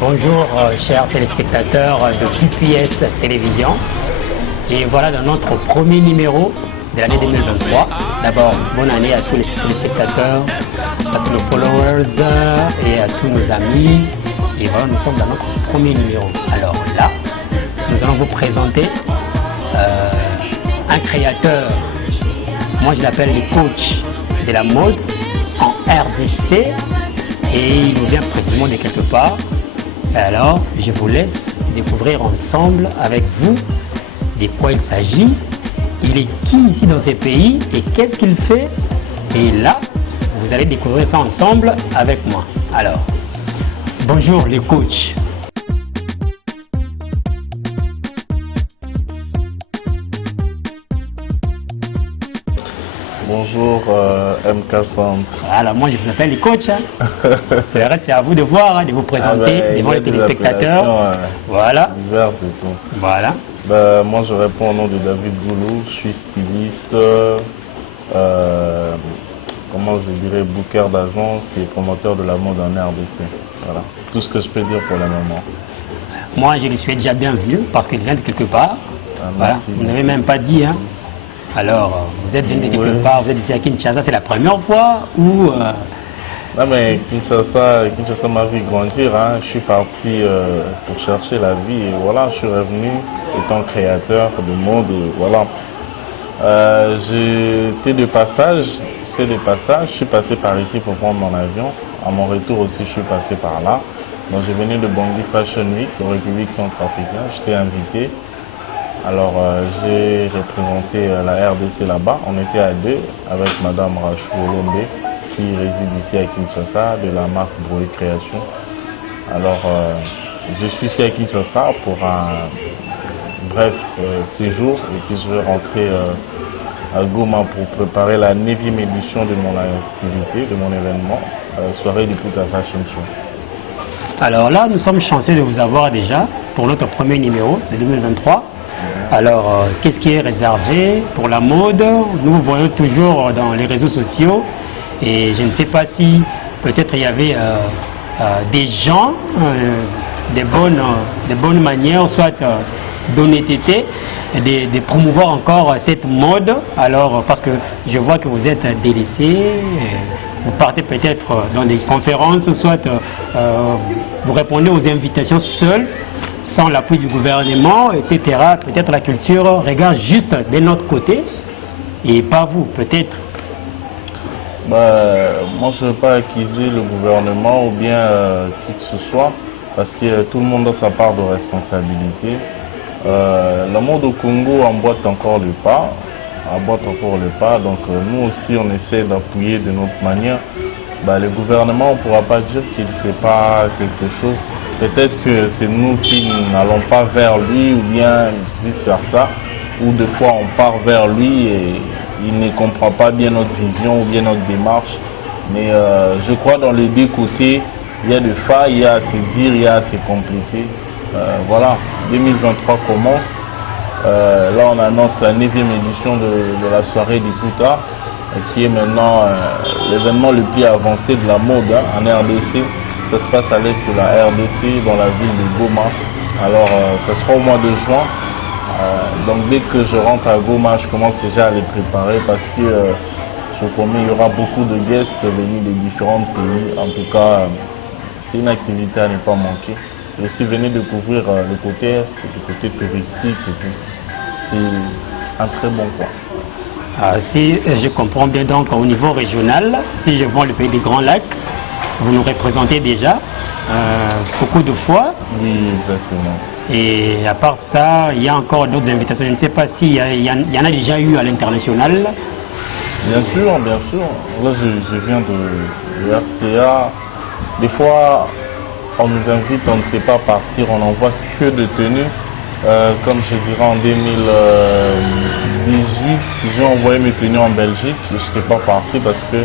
Bonjour chers téléspectateurs de QPS Télévision. Et voilà dans notre premier numéro de l'année 2023. D'abord, bonne année à tous les téléspectateurs, à tous nos followers et à tous nos amis. Et voilà, nous sommes dans notre premier numéro. Alors là, nous allons vous présenter un créateur. Moi, je l'appelle le coach de la mode en RDC. Et il nous vient précisément de quelque part. Alors, je vous laisse découvrir ensemble avec vous de quoi il s'agit. Il est qui ici dans ces pays et qu'est-ce qu'il fait? Et là, vous allez découvrir ça ensemble avec moi. Alors, bonjour les coachs. Bonjour MK100. Voilà, moi je vous appelle les coachs. Hein. C'est à vous de voir, de vous présenter devant les téléspectateurs. Voilà. Divers et tout. Voilà. Moi je réponds au nom de David Goulou, je suis styliste, comment je dirais, booker d'agence et promoteur de la mode en RDC. Voilà, tout ce que je peux dire pour le moment. Moi je lui suis déjà bienvenu parce qu'il vient de quelque part. Voilà. Vous n'avez même pas dit. Hein. Alors, vous êtes venu de quelque part, vous êtes ici à Kinshasa, c'est la première fois ou Non mais Kinshasa m'a vu grandir, hein. Je suis parti pour chercher la vie et voilà, je suis revenu étant créateur de mode et voilà. J'étais de passage, je suis passé par ici pour prendre mon avion. À mon retour aussi, je suis passé par là. Donc je venais de Bangui Fashion Week, de République Centrafricaine, j'étais invité. Alors j'ai représenté la RDC là-bas, on était à deux avec Madame Rachou Olombe qui réside ici à Kinshasa de la marque Broé Création. Alors je suis ici à Kinshasa pour un bref séjour et puis je vais rentrer à Goma pour préparer la 9e édition de mon activité, de mon événement, soirée du Puta Fashion Show. Alors là, nous sommes chanceux de vous avoir déjà pour notre premier numéro de 2023. Alors, qu'est-ce qui est réservé pour la mode? Nous vous voyons toujours dans les réseaux sociaux et je ne sais pas si peut-être il y avait des gens, des bonnes manières, soit d'honnêteté, de promouvoir encore cette mode. Alors, parce que je vois que vous êtes délaissé, vous partez peut-être dans des conférences, soit vous répondez aux invitations seuls, sans l'appui du gouvernement, etc. Peut-être la culture regarde juste de notre côté et pas vous, peut-être. Moi, je ne veux pas accuser le gouvernement ou bien qui que ce soit, parce que tout le monde a sa part de responsabilité. Le monde au Congo emboîte encore le pas, donc nous aussi on essaie d'appuyer de notre manière. Le gouvernement, on ne pourra pas dire qu'il ne fait pas quelque chose. Peut-être que c'est nous qui n'allons pas vers lui ou bien vice versa, ou des fois on part vers lui et il ne comprend pas bien notre vision ou bien notre démarche. Mais je crois dans les deux côtés, il y a des failles, il y a à se dire, il y a à se compléter. Voilà, 2023 commence. Là on annonce la 9e édition de la soirée du Puta, qui est maintenant l'événement le plus avancé de la mode en RDC. Ça se passe à l'est de la RDC, dans la ville de Goma. Alors ça sera au mois de juin. Donc dès que je rentre à Goma, je commence déjà à les préparer parce que je promets, il y aura beaucoup de guests venus de différents pays. En tout cas, c'est une activité à ne pas manquer. Et aussi venez découvrir le côté est, le côté touristique et tout. C'est un très bon coin. Si je comprends bien, donc au niveau régional, si je vois le pays des Grands Lacs, vous nous représentez déjà beaucoup de fois. Oui, exactement. Et à part ça, il y a encore d'autres invitations. Je ne sais pas s'il y en a déjà eu à l'international. Bien sûr, bien sûr. Là, je viens de RCA. Des fois, on nous invite, on ne sait pas partir, on n'envoie que de tenues. Comme je dirais en 2018, si j'ai envoyé mes tenues en Belgique, je n'étais pas parti parce que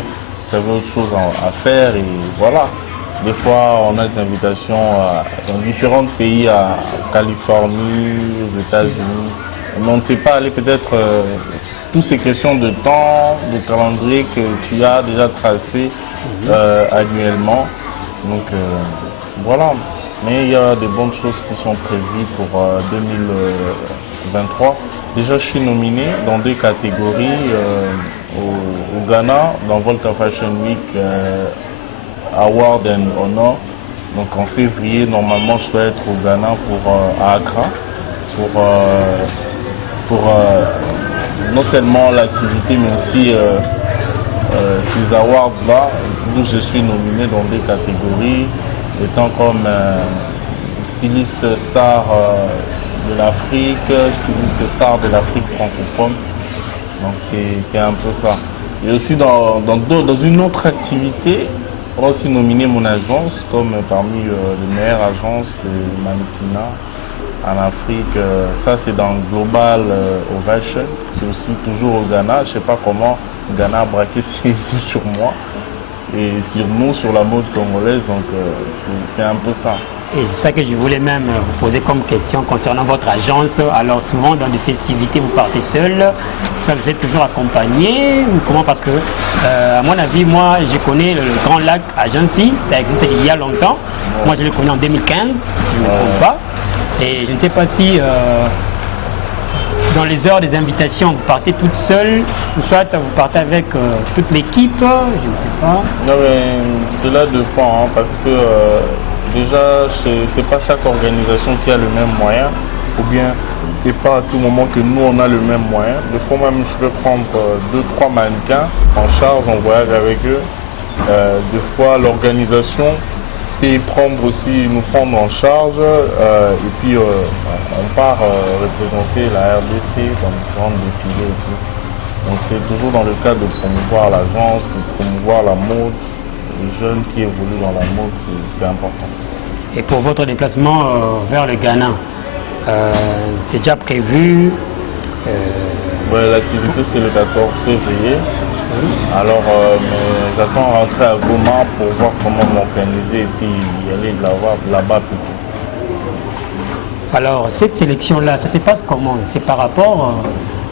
j'avais autre chose à faire et voilà. Des fois, on a des invitations dans différents pays, à Californie, aux États-Unis. Mais on ne sait pas aller peut-être toutes ces questions de temps, de calendrier que tu as déjà tracé annuellement. Donc Voilà, mais il y a des bonnes choses qui sont prévues pour 2023. Déjà, je suis nominé dans 2 catégories au Ghana, dans Volta Fashion Week Award and Honor. Donc en février, normalement, je dois être au Ghana à Accra pour non seulement l'activité, mais aussi ces awards-là, où je suis nominé dans 2 catégories, étant comme styliste star de l'Afrique, styliste star de l'Afrique francophone. Donc c'est un peu ça. Et aussi dans une autre activité, on a aussi nominé mon agence comme parmi les meilleures agences de mannequinat en Afrique. Ça c'est dans Global Ovation, c'est aussi toujours au Ghana. Je ne sais pas comment Ghana a braqué ses yeux sur moi et sur nous, sur la mode congolaise, donc c'est un peu ça. Et c'est ça que je voulais même vous poser comme question concernant votre agence. Alors souvent dans des festivités vous partez seul, soit vous êtes toujours accompagné ou comment? Parce que à mon avis, moi je connais le Grand Lac Agency, ça existe il y a longtemps. Moi je l'ai connu en 2015, je ne me trompe pas. Et je ne sais pas si dans les heures des invitations vous partez toute seule ou soit vous partez avec toute l'équipe, je ne sais pas. Non mais cela dépend parce que déjà c'est pas chaque organisation qui a le même moyen, ou bien c'est pas à tout moment que nous on a le même moyen. Des fois même je peux prendre 2-3 mannequins en charge, en voyage avec eux. Des fois l'organisation et nous prendre en charge et puis on part représenter la RDC dans différents défilés et tout. Donc c'est toujours dans le cadre de promouvoir l'agence, de promouvoir la mode, les jeunes qui évoluent dans la mode, c'est important. Et pour votre déplacement vers le Ghana, c'est déjà prévu? Ouais, l'activité c'est le 14 février. Alors j'attends rentrer à Goma pour voir comment m'organiser et puis y aller là-bas plutôt. Alors cette sélection-là, ça se passe comment? C'est par rapport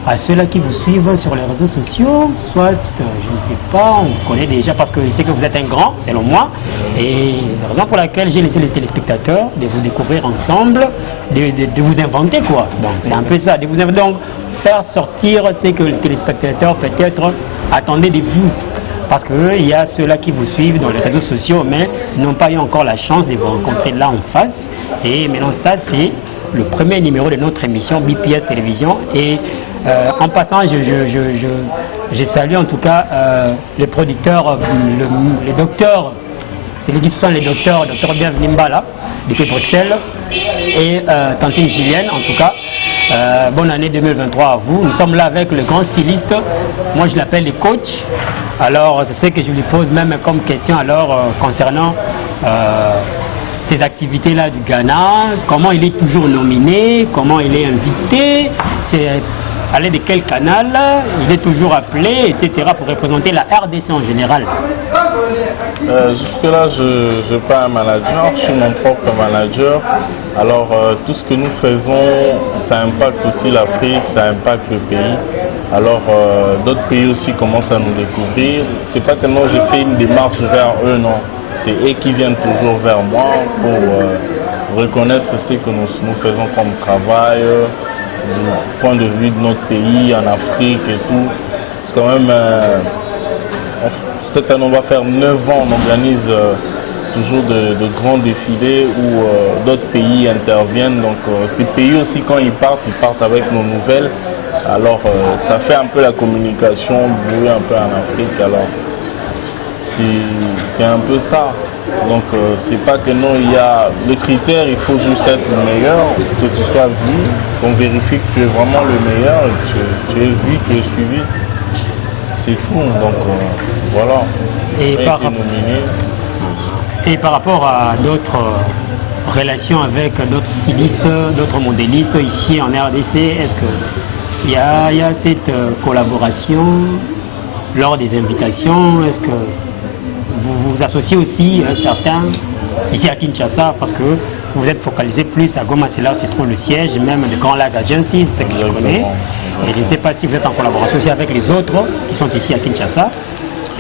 à ceux-là qui vous suivent sur les réseaux sociaux, soit, je ne sais pas, on vous connaît déjà parce que je sais que vous êtes un grand, selon moi, et la raison pour laquelle j'ai laissé les téléspectateurs de vous découvrir ensemble, de vous inventer quoi. Donc c'est un peu ça, de vous inventer, donc faire sortir ce que les téléspectateurs peut-être attendaient de vous. Parce qu'il y a ceux-là qui vous suivent dans les réseaux sociaux, mais n'ont pas eu encore la chance de vous rencontrer là en face. Et maintenant ça c'est le premier numéro de notre émission BPS Télévision. Et en passant, je salue en tout cas les producteurs, les docteurs, c'est qui sont les docteurs, docteur Bienvenue Mbala, depuis Bruxelles, et Tantine Julienne en tout cas. Bonne année 2023 à vous. Nous sommes là avec le grand styliste, moi je l'appelle le coach. Alors c'est ce que je lui pose même comme question alors concernant ces activités-là du Ghana, comment il est toujours nominé, comment il est invité, c'est à l'aide de quel canal, il est toujours appelé, etc. pour représenter la RDC en général. Jusque-là, je n'ai pas un manager, je suis mon propre manager. Alors, tout ce que nous faisons, ça impacte aussi l'Afrique, ça impacte le pays. Alors, d'autres pays aussi commencent à nous découvrir. C'est pas tellement j'ai fait une démarche vers eux, non. C'est eux qui viennent toujours vers moi pour reconnaître ce que nous faisons comme travail, du point de vue de notre pays, en Afrique et tout. C'est quand même... cette année, on va faire 9 ans, on organise toujours de grands défilés où d'autres pays interviennent. Donc ces pays aussi, quand ils partent avec nos nouvelles. Alors ça fait un peu la communication, bruit un peu en Afrique. Alors c'est un peu ça. Donc c'est pas que non, il y a le critère, il faut juste être le meilleur, que tu sois vu, qu'on vérifie que tu es vraiment le meilleur, que tu es vu, que tu es suivi. C'est tout, donc voilà. Et par rapport à d'autres relations avec d'autres stylistes, d'autres modélistes ici en RDC, est-ce qu'il y a cette collaboration lors des invitations? Est-ce que vous vous associez aussi à certains ici à Kinshasa, parce que vous êtes focalisé plus à Goma, c'est là où se trouve le siège même de Grand Lac Agency, c'est ce que je connais. Et je ne sais pas si vous êtes en collaboration aussi avec les autres qui sont ici à Kinshasa.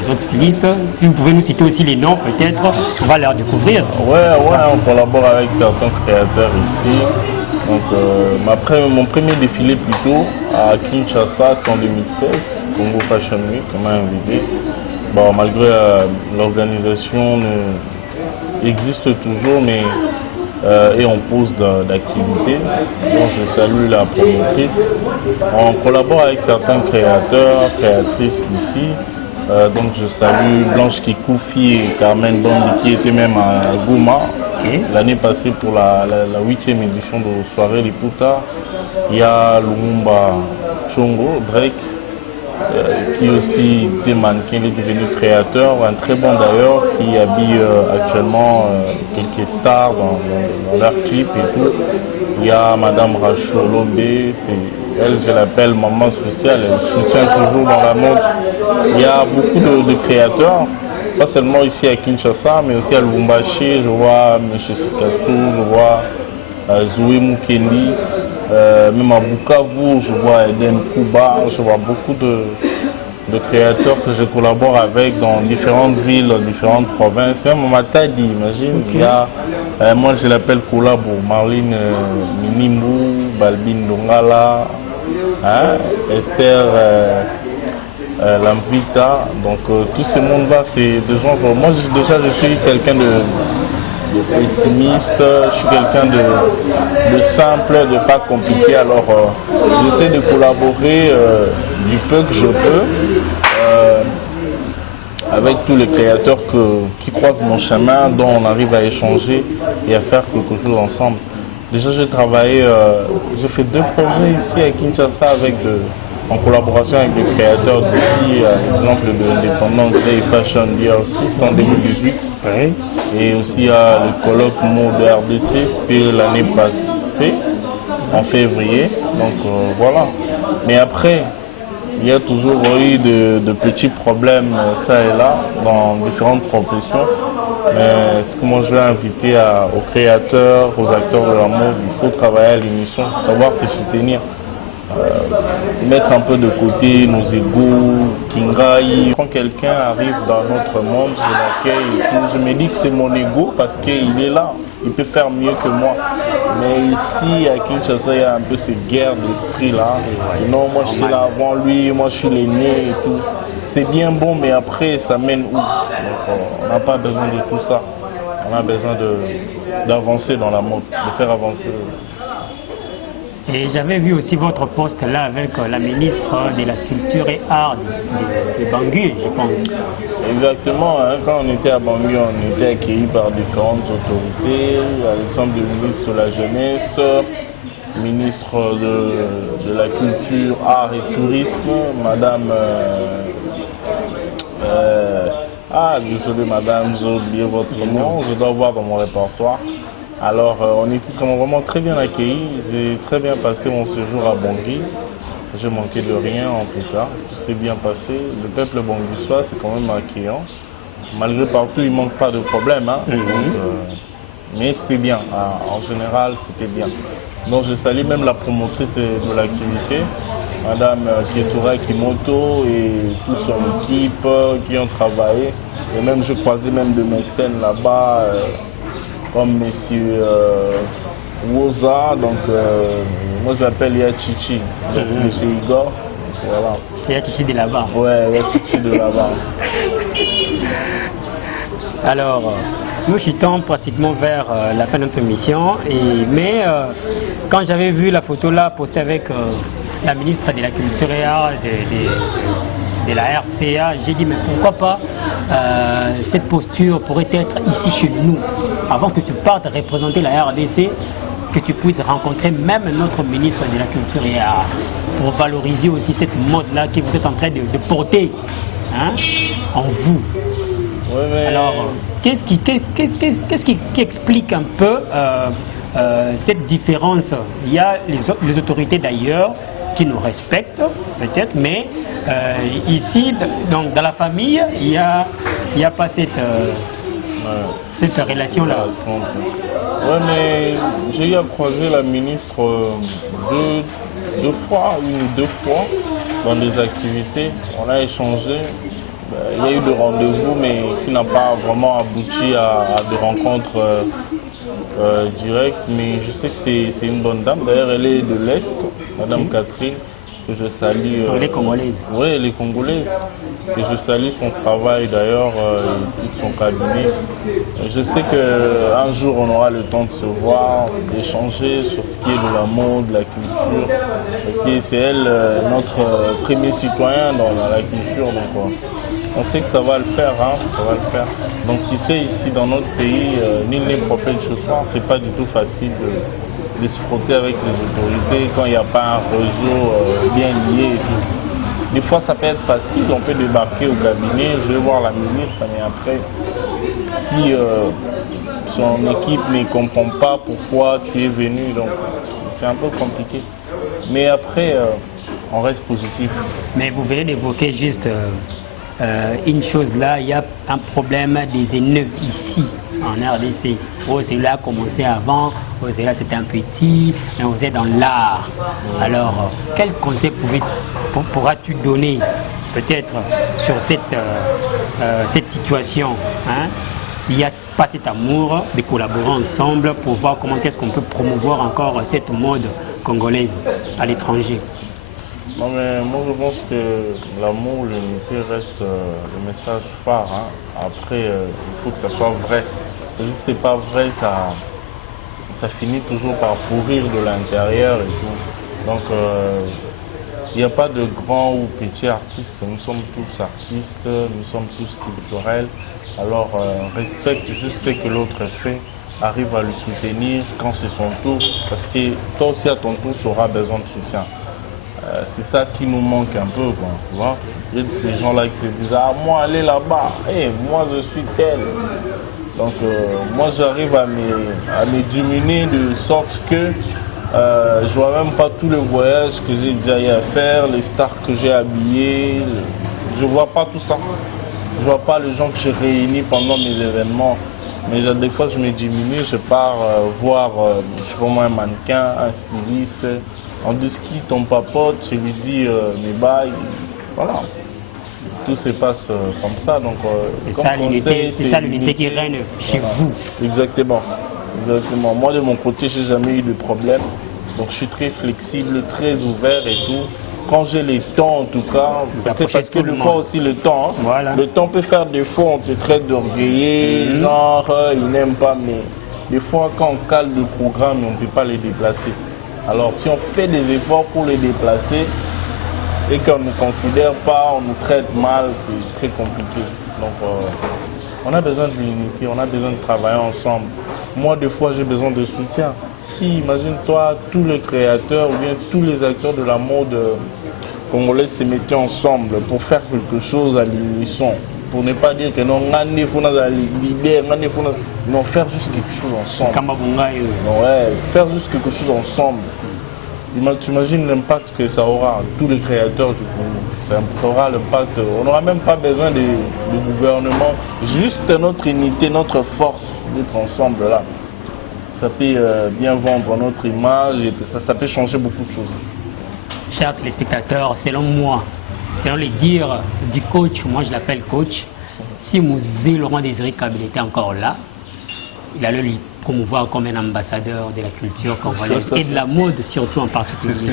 les autres stylistes. Si vous pouvez nous citer aussi les noms, peut-être, on va les découvrir. Ouais, on collabore avec certains créateurs ici. Donc, mon premier défilé plutôt à Kinshasa, c'est en 2016, Congo Fashion Week, on m'a invité. Bon, malgré l'organisation existe toujours, mais est en pause d'activité. Donc, je salue la promotrice. On collabore avec certains créateurs, créatrices d'ici. Donc je salue Blanche Kikoufi et Carmen Bondi qui étaient même à Gouma l'année passée pour la 8e édition de Soirée Liputa. Il y a Lumumba Chongo, Drake, qui aussi était mannequin, il est devenu créateur, un très bon d'ailleurs, qui habille actuellement quelques stars dans leurs clips et tout. Il y a Madame Rachou Lombe, elle, je l'appelle maman sociale, elle soutient toujours dans la mode. Il y a beaucoup de créateurs, pas seulement ici à Kinshasa, mais aussi à Lubumbashi. Je vois M. Sikatou, je vois Zoé Mukendi, même à Bukavu, je vois Eden Kuba, je vois beaucoup de créateurs que je collabore avec dans différentes villes, dans différentes provinces, même à Matadi, imagine. Okay. Il y a, moi je l'appelle Collabo, Marlene Minimbu, Balbine Dongala, hein, Esther Lamvita, donc tous ces mondes-là, c'est des gens que moi je suis quelqu'un de pessimiste, je suis quelqu'un de simple, de pas compliqué, alors j'essaie de collaborer du peu que je peux avec tous les créateurs qui croisent mon chemin, dont on arrive à échanger et à faire quelque chose ensemble. Déjà j'ai travaillé, j'ai fait 2 projets ici à Kinshasa en collaboration avec des créateurs d'ici, exemple de l'indépendance Day Fashion DRC, c'était en 2018. Oui. Et aussi le colloque mode RDC, c'était l'année passée, en février. Donc voilà. Mais après, il y a toujours eu de petits problèmes ça et là dans différentes professions. Mais ce que moi je vais inviter aux créateurs, aux acteurs de la mode, il faut travailler à l'unisson, savoir se soutenir. Mettre un peu de côté nos égos, Kingai. Quand quelqu'un arrive dans notre monde, je l'accueille et tout. Je me dis que c'est mon ego parce qu'il est là, il peut faire mieux que moi. Mais ici à Kinshasa, il y a un peu cette guerre d'esprit là. Et non, moi je suis là avant lui, moi je suis l'aîné et tout. C'est bien bon, mais après ça mène où? Donc, on n'a pas besoin de tout ça. On a besoin d'avancer dans la mode, de faire avancer. Et j'avais vu aussi votre poste là avec la ministre de la Culture et Arts de Bangui, je pense. Exactement, hein, quand on était à Bangui, on était accueillis par différentes autorités, à l'exemple du ministre de la Jeunesse, ministre de la Culture, Arts et Tourisme, madame... désolé madame, j'ai oublié votre nom, je dois voir dans mon répertoire. Alors, on était vraiment très bien accueillis. J'ai très bien passé mon séjour à Bangui. J'ai manqué de rien en tout cas. Tout s'est bien passé. Le peuple banguissois, c'est quand même accueillant. Malgré partout, il ne manque pas de problème. Hein. Mais c'était bien. En général, c'était bien. Donc, je salue même la promotrice de l'activité, madame Kietura Kimoto et toute son équipe qui ont travaillé. Et même, je croisais même de mes scènes là-bas. Comme monsieur Woza, donc moi je l'appelle Yachichi, donc monsieur Igor, voilà. Yachichi de là-bas. Ouais, Yachichi de là-bas. Alors, nous chutons pratiquement vers la fin de notre émission, mais quand j'avais vu la photo là postée avec la ministre de la Culture et Arts de la RCA, j'ai dit mais pourquoi pas cette posture pourrait être ici chez nous, avant que tu partes représenter la RDC, que tu puisses rencontrer même notre ministre de la Culture et Arts, pour valoriser aussi cette mode-là que vous êtes en train de porter hein, en vous. Ouais, mais... Alors, qu'est-ce qui explique un peu cette différence? Il y a les autorités d'ailleurs qui nous respectent peut-être, mais ici, donc, dans la famille, il n'y a pas cette relation-là. Oui, mais j'ai eu à croiser la ministre deux fois, 1 ou 2 fois, dans des activités. On a échangé. Il y a eu des rendez-vous, mais qui n'a pas vraiment abouti à des rencontres directes. Mais je sais que c'est une bonne dame. D'ailleurs, elle est de l'Est, Madame Catherine, que je salue. Elle est congolaise. Oui, elle est congolaise. Et je salue son travail d'ailleurs, et tout son cabinet. Je sais qu'un jour, on aura le temps de se voir, d'échanger sur ce qui est de la mode, de la culture. Parce que c'est elle, notre premier citoyen dans la culture. Donc, on sait que ça va le faire, hein, ça va le faire. Donc tu sais, ici dans notre pays, nul n'est prophète ce soir, c'est pas du tout facile de se frotter avec les autorités quand il n'y a pas un réseau bien lié et tout. Des fois ça peut être facile, on peut débarquer au cabinet, je vais voir la ministre, mais après, si son équipe ne comprend pas pourquoi tu es venu, donc c'est un peu compliqué. Mais après, on reste positif. Mais vous venez d'évoquer juste une chose là, il y a un problème des éneux ici en RDC. Oh, celui-là a commencé avant, oh, celui-là c'était un petit, mais vous êtes dans l'art. Alors, quel conseil pourras-tu donner peut-être sur cette situation, hein? Il n'y a pas cet amour de collaborer ensemble pour voir comment est-ce qu'on peut promouvoir encore cette mode congolaise à l'étranger. Non, mais moi je pense que l'amour, l'unité reste le message phare, hein. Après, il faut que ça soit vrai. Si c'est pas vrai, ça finit toujours par pourrir de l'intérieur et tout. Donc, il n'y a pas de grand ou petit artiste. Nous sommes tous artistes, nous sommes tous culturels. Alors, respecte juste ce que l'autre fait. Arrive à le soutenir quand c'est son tour. Parce que toi aussi, à ton tour, tu auras besoin de soutien. C'est ça qui nous manque un peu, quoi, tu vois. Il y a ces gens-là qui se disent, ah, moi, allez là-bas, hey, moi, je suis tel. Donc, moi, j'arrive à me diminuer de sorte que je vois même pas tous les voyages que j'ai déjà eu à faire, les stars que j'ai habillés. Je vois pas tout ça. Je vois pas les gens que j'ai réunis pendant mes événements. Mais des fois, je me diminue, je pars voir, je sais pas moi, un mannequin, un styliste. On discute, on papote, je lui dis mes bails, voilà. Tout se passe comme ça. Donc, c'est ça l'unité qui règne chez vous. Exactement. Exactement. Moi, de mon côté, j'ai jamais eu de problème. Donc, je suis très flexible, très ouvert et tout. Quand j'ai le temps, en tout cas, parce que le fois aussi le temps, hein, voilà. Le temps peut faire des fois, on te traite d'orgueillé, genre, il n'aime pas, mais des fois, quand on cale le programme, on ne peut pas les déplacer. Alors si on fait des efforts pour les déplacer et qu'on ne considère pas, on nous traite mal, c'est très compliqué. Donc on a besoin de l'unité, on a besoin de travailler ensemble. Moi des fois j'ai besoin de soutien. Si imagine-toi tous les créateurs ou bien tous les acteurs de la mode congolaise se mettaient ensemble pour faire quelque chose à l'unisson. Pour ne pas dire que non, non, faire juste quelque chose ensemble. Ouais, faire juste quelque chose ensemble. Tu imagines l'impact que ça aura, tous les créateurs du Congo. Ça aura l'impact, on n'aura même pas besoin de gouvernement, juste notre unité, notre force d'être ensemble là. Ça peut bien vendre notre image et ça peut changer beaucoup de choses. Chers téléspectateurs, selon moi, selon les dires du coach, moi je l'appelle coach, si Mouzé Laurent Désiré Kabila était encore là, il allait lui promouvoir comme un ambassadeur de la culture congolaise et de la mode surtout en particulier.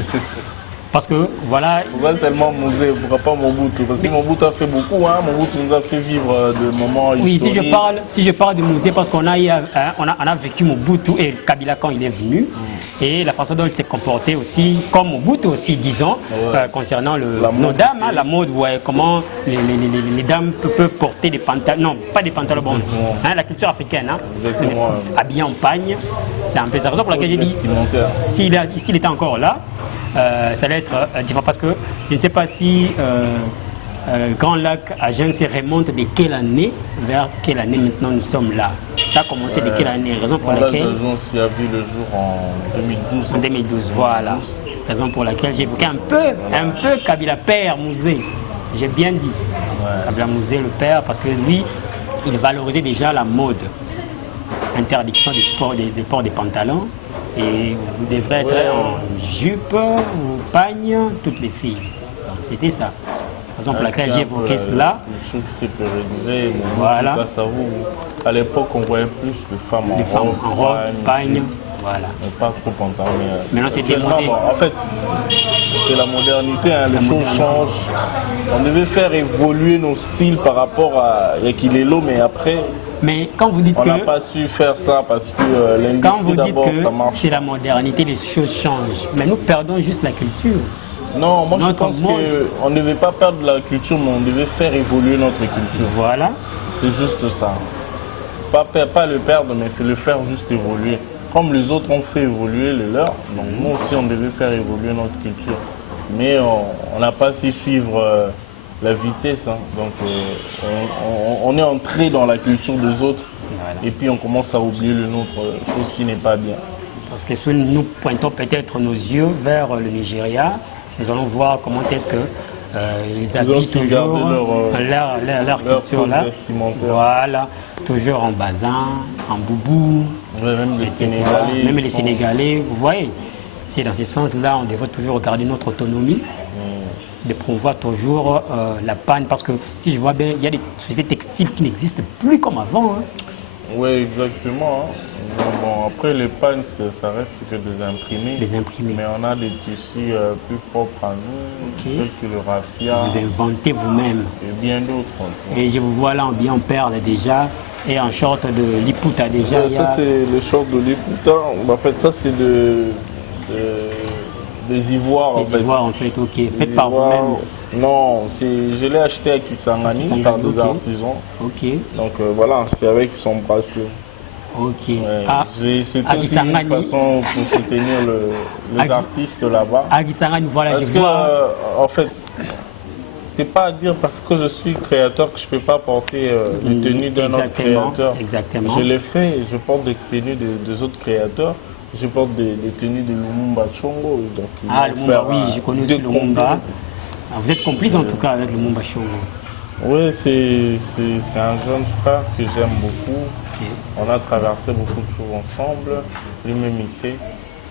Parce que voilà. Pourquoi seulement Mouzé, pourquoi pas Mobutu? Parce que Mobutu a fait beaucoup, hein. Mobutu nous a fait vivre de moments historiques. Oui, si je parle de Mouzé, parce qu'on a vécu Mobutu et Kabila quand il est venu, et la façon dont il s'est comporté aussi, comme Mobutu aussi, disons, concernant nos dames, hein, la mode, ouais, comment les dames peuvent porter des pantalons, non, pas des pantalons, bon, hein, la culture africaine, hein, habillée en pagne, c'est un peu la raison pour laquelle j'ai dit, s'il était encore là, ça allait être différent parce que je ne sais pas si Grand Lac Agence remonte de quelle année vers quelle année maintenant nous sommes là. Ça a commencé de quelle année? Raison pour laquelle. Il a vu le jour en 2012. En 2012, voilà. Raison pour laquelle j'ai évoqué un peu Kabila Père Mouzé. J'ai bien dit. Kabila Mouzé le père parce que lui, il valorisait déjà la mode. Interdiction du port des pantalons. Et vous devrez être en jupe ou pagne, toutes les filles. C'était ça. raison pour laquelle j'ai évoqué cela. Le truc s'est pérennisé, voilà. À l'époque, on voyait plus de femmes en robe, pagne. Voilà. Mais pas trop pantalon. Maintenant, c'est démodé. En fait, c'est la modernité, hein, les choses changent. On devait faire évoluer nos styles par rapport à Yakilelo, mais après, mais quand vous dites on n'a pas su faire ça parce que l'industrie d'abord, ça marche. C'est la modernité, les choses changent. Mais nous perdons juste la culture. Non, moi je pense qu'on ne devait pas perdre la culture, mais on devait faire évoluer notre culture. Voilà. C'est juste ça. Pas le perdre, mais le faire juste évoluer. Comme les autres ont fait évoluer le leur, donc nous aussi on devait faire évoluer notre culture. Mais on n'a pas su suivre la vitesse. Hein. Donc on est entré dans la culture des autres, voilà. Et puis on commence à oublier le nôtre, chose qui n'est pas bien. Parce que si nous pointons peut-être nos yeux vers le Nigeria, nous allons voir comment est-ce que ils habitent toujours leur culture là. Voilà, toujours en bazin, en boubou, même les Sénégalais. Même les Sénégalais, vous voyez. C'est dans ce sens-là, on devrait toujours regarder notre autonomie, de promouvoir toujours la panne, parce que si je vois bien, il y a des sociétés textiles qui n'existent plus comme avant. Hein. Oui, exactement. Hein. Bon, après, les pannes, ça reste que des imprimés. Des imprimés. Mais on a des tissus plus propres à nous, tels que le raffia. Vous inventez vous-même. Et bien d'autres. Et je vous vois là en bien perle déjà, et en short de Liputa déjà. Ça, c'est le short de Liputa. En fait, ça, c'est des ivoires. Des ivoires, en fait, ok. Faites par vous-même. Non, je l'ai acheté à Kisangani par des artisans. Ok. Donc voilà, c'est avec son bracelet. Ok. Ouais. C'est aussi une façon pour soutenir les artistes là-bas. À Kisangani, voilà, parce je que, vois. En fait, c'est pas à dire parce que je suis créateur que je peux pas porter les tenues d'un autre créateur. Exactement. Je l'ai fait, je porte des tenues des autres créateurs. Je porte des tenues de Lumumba Chongo. Donc Lumumba, oui, je connais aussi Lumumba. Vous êtes complice en tout cas avec Lumumba Chongo. Oui, c'est un jeune frère que j'aime beaucoup. Okay. On a traversé beaucoup de choses ensemble, lui-même ici.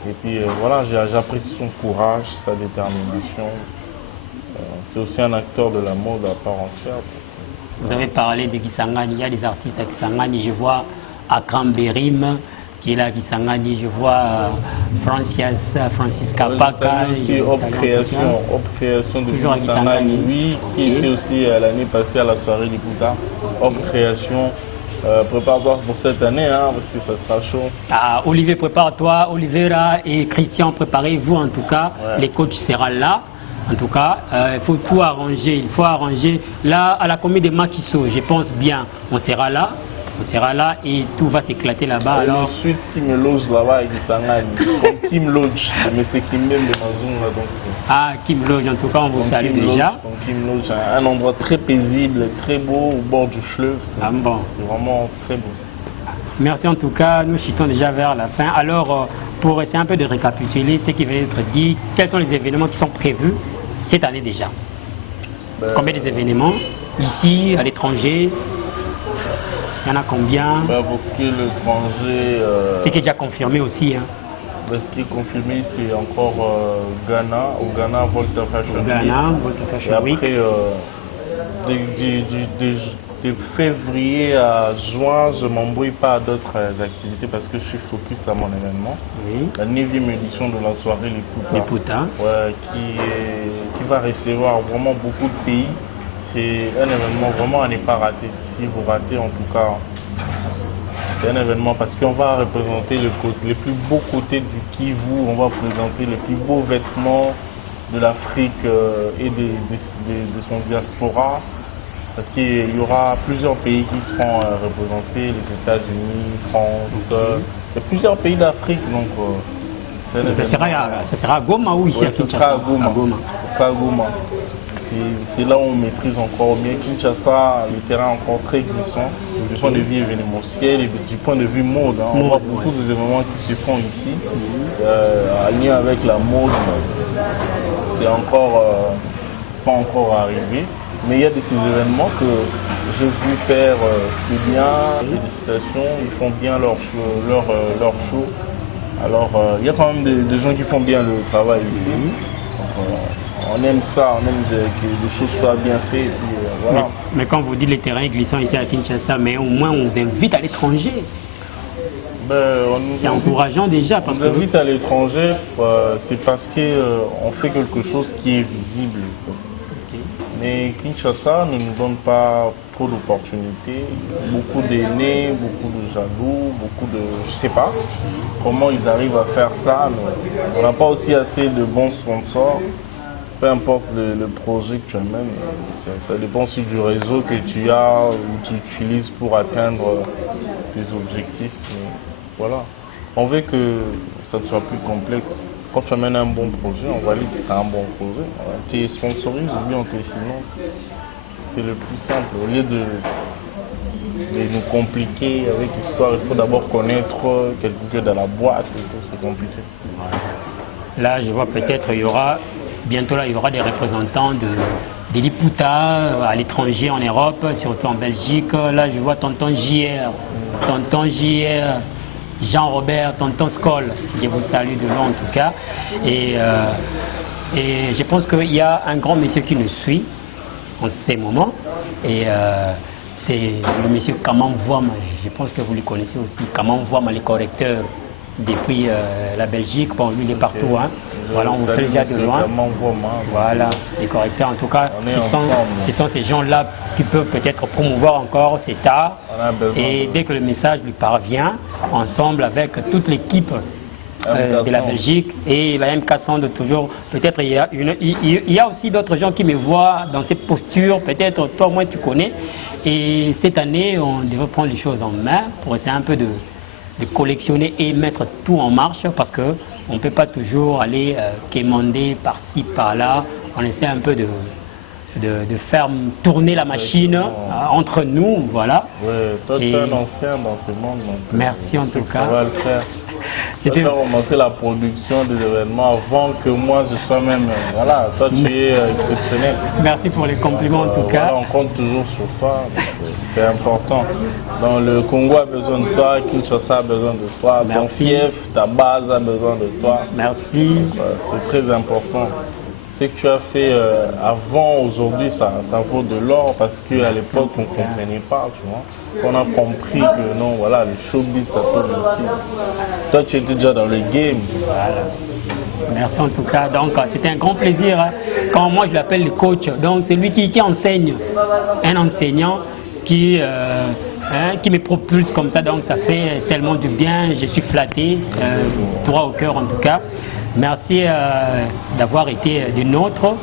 Et puis voilà, j'apprécie son courage, sa détermination. C'est aussi un acteur de la mode à part entière. Vous avez parlé de Kisangani, il y a des artistes à Kisangani, je vois Akram Berim qui est là à Kisangani, je vois Francis Kapaka. Aussi Hop Création de Kisangani, oui, qui était aussi l'année passée à la soirée du Pouta. Hop Création. Prépare-toi pour cette année, hein, parce que ça sera chaud. Ah, Olivier, prépare-toi. Olivera et Christian, préparez-vous en tout cas. Ouais. Les coachs seront là. En tout cas, il faut tout arranger. Il faut arranger. Là, à la comédie de Makiso, je pense bien, on sera là. On sera là et tout va s'éclater là-bas. Alors... Ensuite, qui me loge là-bas avec Kisangani. Comme Kim Lodge, mais c'est Kim Lodge de Mazunga. Donc... Ah, Kim Lodge, en tout cas, on vous salue déjà. Kim Lodge, un endroit très paisible, très beau, au bord du fleuve. C'est vraiment très beau. Merci en tout cas, nous chutons déjà vers la fin. Alors, pour essayer un peu de récapituler ce qui vient d'être dit, quels sont les événements qui sont prévus cette année déjà? Combien des événements ici, à l'étranger? Il y en a combien? Pour ce qui est l'étranger... Ce qui est déjà confirmé aussi. Hein. Ce qui est confirmé, c'est encore Ghana. Au Ghana, Volta Fashion Week. Et après, de février à juin, je ne m'embrouille pas à d'autres activités parce que je suis focus à mon événement. Oui. La 9e édition de la soirée Les Poutas. Ouais, qui va recevoir vraiment beaucoup de pays. C'est un événement vraiment à ne pas rater. Si vous ratez, en tout cas, c'est un événement parce qu'on va représenter les plus beaux côtés du Kivu, on va présenter les plus beaux vêtements de l'Afrique et de son diaspora. Parce qu'il y aura plusieurs pays qui seront représentés, les États-Unis, France, il y a plusieurs pays d'Afrique. Donc, ça sera à Goma ou ici à Kinshasa? Ça sera à Goma. C'est là où on maîtrise encore bien. Kinshasa, le terrain est encore très glissant du point de vue événementiel et du point de vue mode. Hein. On voit beaucoup d'événements qui se font ici, en lien avec la mode. C'est encore pas encore arrivé. Mais il y a de ces événements que j'ai vu faire ce qui est bien, félicitations, ils font bien leur show. Alors il y a quand même des gens qui font bien le travail ici. Donc, On aime ça, on aime que les choses soient bien faites. Et puis, voilà. Mais quand vous dites les terrains glissants ici à Kinshasa, mais au moins on vous invite à l'étranger. C'est encourageant déjà. On nous invite à l'étranger, c'est parce qu'on fait quelque chose qui est visible. Okay. Mais Kinshasa ne nous donne pas trop d'opportunités. Beaucoup d'aînés, beaucoup de jaloux, beaucoup de... Je sais pas comment ils arrivent à faire ça. On n'a pas aussi assez de bons sponsors. Peu importe le projet que tu amènes, ça dépend aussi du réseau que tu as ou tu utilises pour atteindre tes objectifs. Mais voilà. On veut que ça soit plus complexe. Quand tu amènes un bon projet, on valide que c'est un bon projet. Tu es sponsorisé ou bien on te finance. C'est le plus simple. Au lieu de nous compliquer avec l'histoire, il faut d'abord connaître quelqu'un dans la boîte et tout. C'est compliqué. Là, je vois peut-être il y aura bientôt il y aura des représentants de l'Iputa à l'étranger, en Europe, surtout en Belgique. Là, je vois tonton JR, Jean-Robert, tonton Skoll. Je vous salue de loin en tout cas. Et je pense qu'il y a un grand monsieur qui nous suit en ces moments. Et c'est le monsieur Kaman Voam. Je pense que vous le connaissez aussi. Kaman Voam, les correcteurs depuis la Belgique. Bon, lui, il est partout. Hein. Voilà, on vous salue déjà de loin. Voilà, les correcteurs, en tout cas, ce sont ces gens-là qui peuvent peut-être promouvoir encore cet art. Et dès que le message lui parvient, ensemble avec toute l'équipe de la Belgique et la MK100 toujours, peut-être il y a aussi d'autres gens qui me voient dans cette posture, peut-être toi au moins tu connais. Et cette année, on devrait prendre les choses en main pour essayer un peu de collectionner et mettre tout en marche, parce qu'on ne peut pas toujours aller quémander par-ci, par-là. On essaie un peu de faire tourner la machine entre nous, voilà. Ouais, toi tu es un ancien dans ce monde. Donc, merci en tout cas. Ça va le faire. Tu vas commencer la production des événements avant que moi je sois même... Voilà, toi tu es exceptionnel. Merci pour les compliments en tout cas. Voilà, on compte toujours sur toi, c'est important. Donc le Congo a besoin de toi, Kinshasa a besoin de toi, ton fief, ta base a besoin de toi. Merci. C'est très important. Ce que tu as fait avant, aujourd'hui, ça vaut de l'or, parce qu'à l'époque, on ne comprenait pas, tu vois. On a compris que non, voilà, le showbiz, ça tourne ici. Toi, tu étais déjà dans le game. Voilà. Merci en tout cas. Donc, c'était un grand plaisir. Hein. Quand moi, je l'appelle le coach, donc c'est lui qui enseigne. Un enseignant qui me propulse comme ça, donc ça fait tellement du bien. Je suis flatté, droit au cœur en tout cas. Merci d'avoir été des nôtres.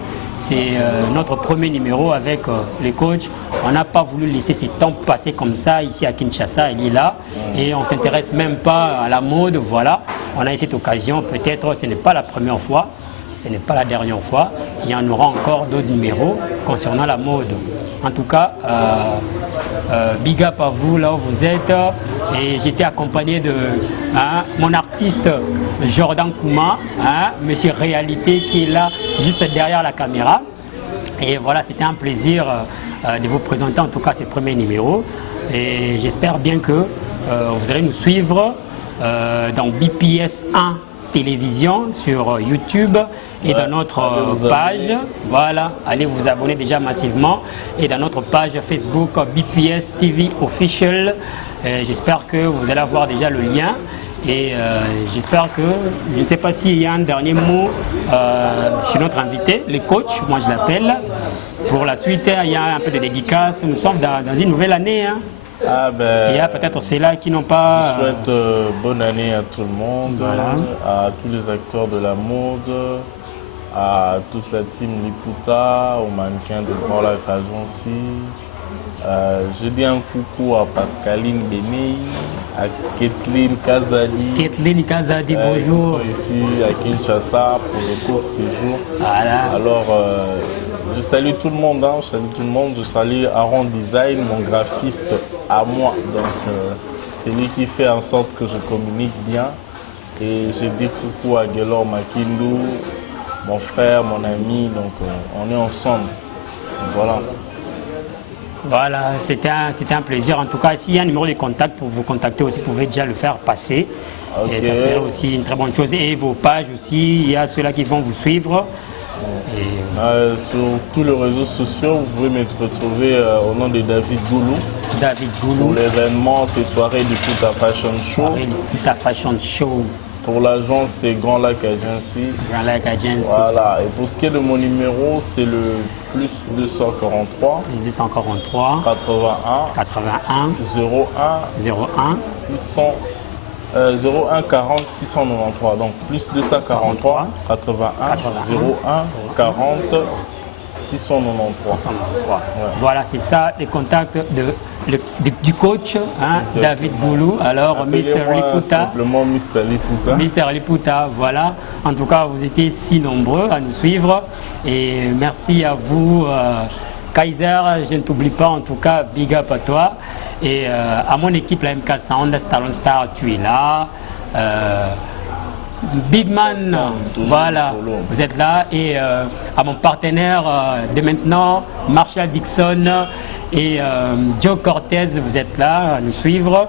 C'est notre premier numéro avec les coachs. On n'a pas voulu laisser ce temps passer comme ça ici à Kinshasa. Il est là et on ne s'intéresse même pas à la mode. Voilà, on a eu cette occasion. Peut-être ce n'est pas la première fois, ce n'est pas la dernière fois. Il y en aura encore d'autres numéros concernant la mode. En tout cas, big up à vous là où vous êtes. Et j'étais accompagné de mon artiste Jordan Kouma, monsieur Réalité, qui est là juste derrière la caméra. Et voilà, c'était un plaisir de vous présenter en tout cas ces premiers numéros. Et j'espère bien que vous allez nous suivre dans BPS 1 télévision sur YouTube et dans notre page. Voilà, allez vous abonner déjà massivement. Et dans notre page Facebook BPS TV Official. J'espère que vous allez avoir déjà le lien. Et j'espère que, je ne sais pas s'il y a un dernier mot chez notre invité, le coach, moi je l'appelle. Pour la suite, il y a un peu de dédicace. Nous sommes dans une nouvelle année. Hein. Il y a peut-être ceux-là qui n'ont pas... Je souhaite bonne année à tout le monde, voilà. À tous les acteurs de la mode, à toute la team Liputa, aux mannequins de Grand Lac Agency. Je dis un coucou à Pascaline Béni, à Kathleen Kazadi. Kathleen Kazadi, bonjour. Qui sont ici à Kinshasa pour le court séjour. Voilà. Alors, je salue tout le monde, je salue tout le monde. Je salue Aaron Design, mon graphiste à moi. Donc, c'est lui qui fait en sorte que je communique bien. Et je dis coucou à Gelor Makindu, mon frère, mon ami. Donc, on est ensemble. Voilà. Voilà, c'était un plaisir. En tout cas, s'il y a un numéro de contact pour vous contacter aussi, vous pouvez déjà le faire passer. Okay. Et ça serait aussi une très bonne chose. Et vos pages aussi, il y a ceux-là qui vont vous suivre. Et, sur tous les réseaux sociaux, vous pouvez me retrouver au nom de David Goulou. David Goulou. Pour l'événement, c'est Soirée du Kuta Fashion Show. Soirée du Kuta Fashion Show. Pour l'agence, c'est Grand Lac Agency. Grand Lac Agency. Voilà. Et pour ce qui est de mon numéro, c'est le plus 243. Plus 243. 81. 01. 01 40 693. Donc plus 243 81 01 40 693. Voilà, c'est ça les contacts du coach David Goulou. Alors Mr. Liputa. Simplement Mr. Liputa. Mr. Liputa, voilà. En tout cas, vous étiez si nombreux à nous suivre. Et merci à vous, Kaiser. Je ne t'oublie pas, en tout cas, big up à toi. Et à mon équipe, la MK Sound, Talon Star, tu es là. Big Man, voilà, vous êtes là. Et à mon partenaire de maintenant, Marshall Dixon et Joe Cortez, vous êtes là à nous suivre.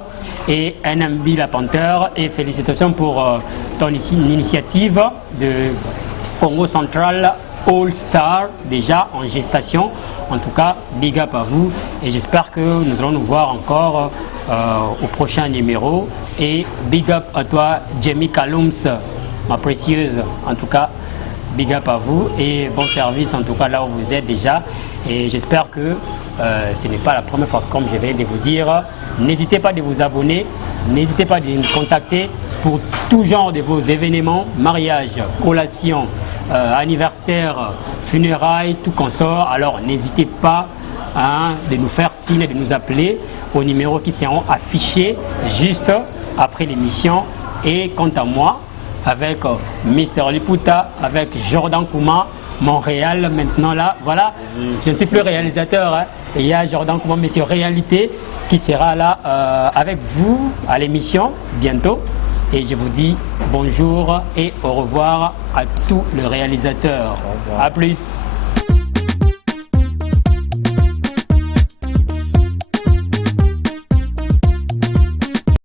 Et NMB La Panther. Et félicitations pour ton initiative de Congo Central All Star, déjà en gestation. En tout cas, big up à vous et j'espère que nous allons nous voir encore au prochain numéro. Et big up à toi, Jamie Kalums, ma précieuse. En tout cas, big up à vous et bon service en tout cas là où vous êtes déjà. Et j'espère que ce n'est pas la première fois, comme je vais de vous dire. N'hésitez pas de vous abonner, n'hésitez pas de nous contacter pour tout genre de vos événements, mariage, collation, anniversaire, funérailles, tout consort. Alors n'hésitez pas de nous faire signe, de nous appeler aux numéros qui seront affichés juste après l'émission. Et quant à moi, avec Mr. Liputa, avec Jordan Kouma, Montréal maintenant là, voilà, je ne suis plus réalisateur, il y a Jordan Kouma, mais c'est réalité qui sera là avec vous à l'émission bientôt. Et je vous dis bonjour et au revoir à tous les réalisateurs. A plus.